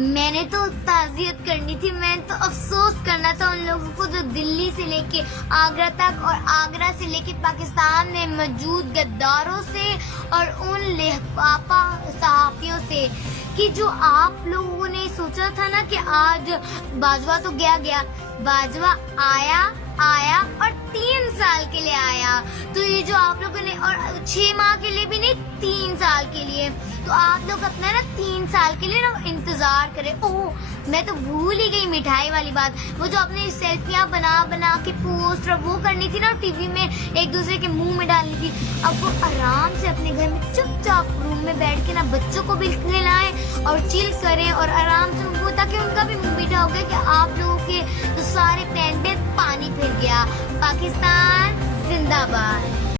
میں نے تو تعزیت کرنی تھی، میں نے تو افسوس کرنا تھا ان لوگوں کو جو دلی سے لے کے آگرہ تک اور آگرہ سے لے کے پاکستان میں موجود غداروں سے اور ان لفافہ صحافیوں سے، کہ جو آپ لوگوں نے سوچا تھا نا کہ آج باجوہ تو گیا، باجوہ آیا اور 3 سال کے لیے آیا، تو یہ جو آپ لوگوں نے، اور 6 ماہ کے لیے بھی نہیں، 3 سال کے لیے، تو آپ لوگ اپنا نا 3 سال کے لیے نا انتظار کریں۔ میں تو بھول ہی گئی مٹھائی والی بات، وہ جو اپنی سیلفیاں بنا کے پوسٹ اور وہ کرنی تھی نا ٹی وی میں ایک دوسرے کے منہ میں ڈالنی تھی، اب وہ آرام سے اپنے گھر میں چپ چاپ روم میں بیٹھ کے نا بچوں کو بھی کھلائیں اور چل کریں اور آرام سے ان کو، تاکہ ان کا بھی منہ میٹھا ہو گیا کہ آپ لوگوں کے جو سارے پلان پہ پانی پھر گیا۔ پاکستان زندہ باد۔